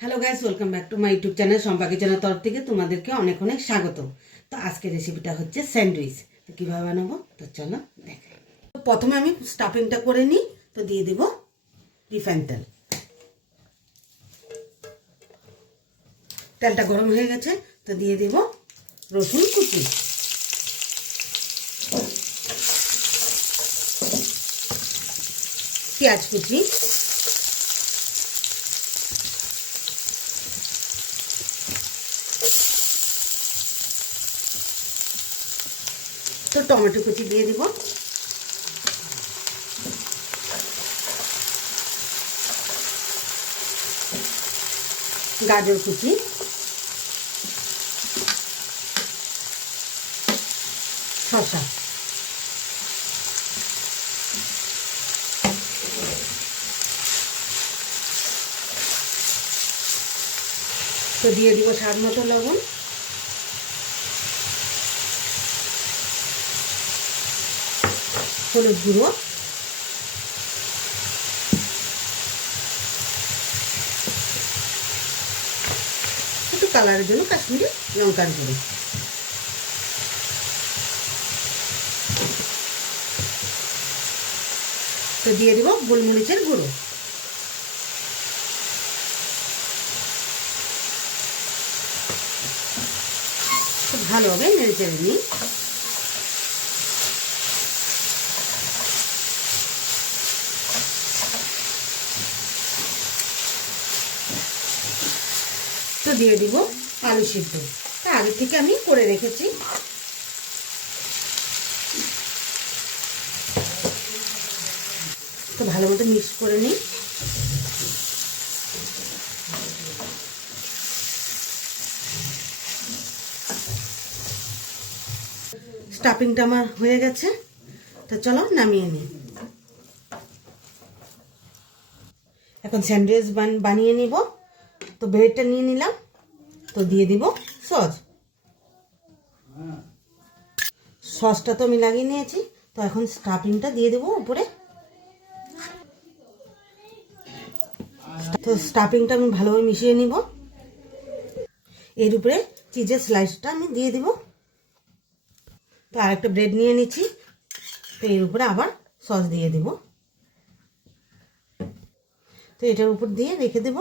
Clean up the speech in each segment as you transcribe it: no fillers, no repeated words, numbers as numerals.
Hello guys, welcome back to my YouTube channel Shampa কিচেনের তরফ থেকে তোমাদেরকে অনেক অনেক স্বাগত। তো আজকের রেসিপিটা হচ্ছে স্যান্ডউইচ। তো কীভাবে বানাবো তো চলো দেখাই। তো প্রথমে আমি স্টাফিংটা করে নিই। তো দিয়ে দেবো রিফাইন তেল। তেলটা গরম হয়ে গেছে, তো দিয়ে দেব রসুন কুচি, পেঁয়াজ কুচি, তো টমেটো কুচি দিয়ে দিব, গাজর কুচি, শসা, তো দিয়ে দিব স্বাদ মতো লবণ, হলুদ গুঁড়ো, একটু কালারের জন্য কাশ্মীরি লঙ্কার গুঁড়ো, তো দিয়ে দিব গোলমরিচের গুঁড়ো, খুব ভালোভাবে নেড়ে চেড়ে নিই। তো দিয়ে দিব আলু সিদ্ধ, তা আগে থেকে আমি করে রেখেছি। তো ভালো মতো মিক্স করে নিই। স্টাফিংটা আমার হয়ে গেছে, তো চলো নামিয়ে নিই। এখন স্যান্ডউইচ বানিয়ে নিব। তো ব্রেডটা নিয়ে নিলাম, তো দিয়ে দিব সসটা তো আমি লাগিয়ে নিয়েছি। তো এখন স্টাফিংটা দিয়ে দেবো উপরে। তো স্টাফিংটা আমি ভালোভাবে মিশিয়ে নিব। এর উপরে চিজের স্লাইসটা আমি দিয়ে দিব। তো আরেকটা ব্রেড নিয়ে নিচ্ছি, তো এর উপরে আবার সস দিয়ে দেব। তো এটার উপর দিয়ে রেখে দেব।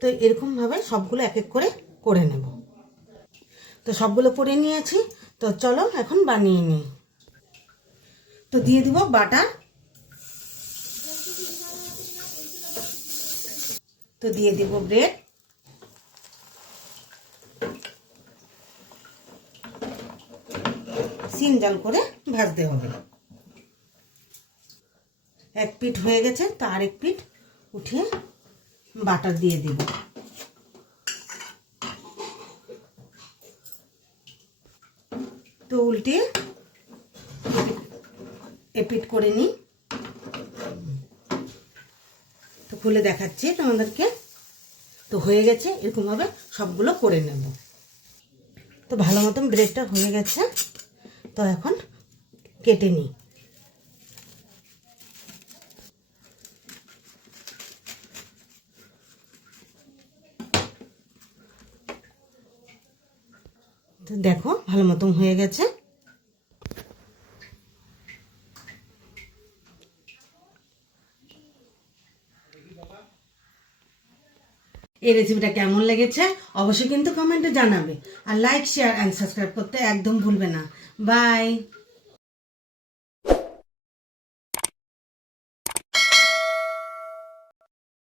তো এরকমভাবে সবগুলো এক এক করে নেব। তো সবগুলো করে নিয়েছি, তো চলো এখন বানিয়ে নিই। তো দিয়ে দিব বাটার, তো দিয়ে দিব ব্রেড, সিম জাল করে ভাজতে হবে। এক পিঠ হয়ে গেছে, তো আরেক পিঠ উঠিয়ে বাটার দিয়ে দিব। তো উল্টে এপিট করে নিই। তো খুলে দেখাচ্ছি তোমাদেরকে। তো হয়ে গেছে, এরকমভাবে সবগুলো করে নেব। তো ভালো মতন ব্রেডটা হয়ে গেছে, তো এখন কেটে নিই। তো দেখো ভালো মতন হয়ে গেছে। এই রেসিপিটা কেমন লেগেছে অবশ্যই কিন্তু কমেন্টে জানাবে। আর লাইক, শেয়ার অ্যান্ড সাবস্ক্রাইব করতে একদম ভুলবে না। বাই।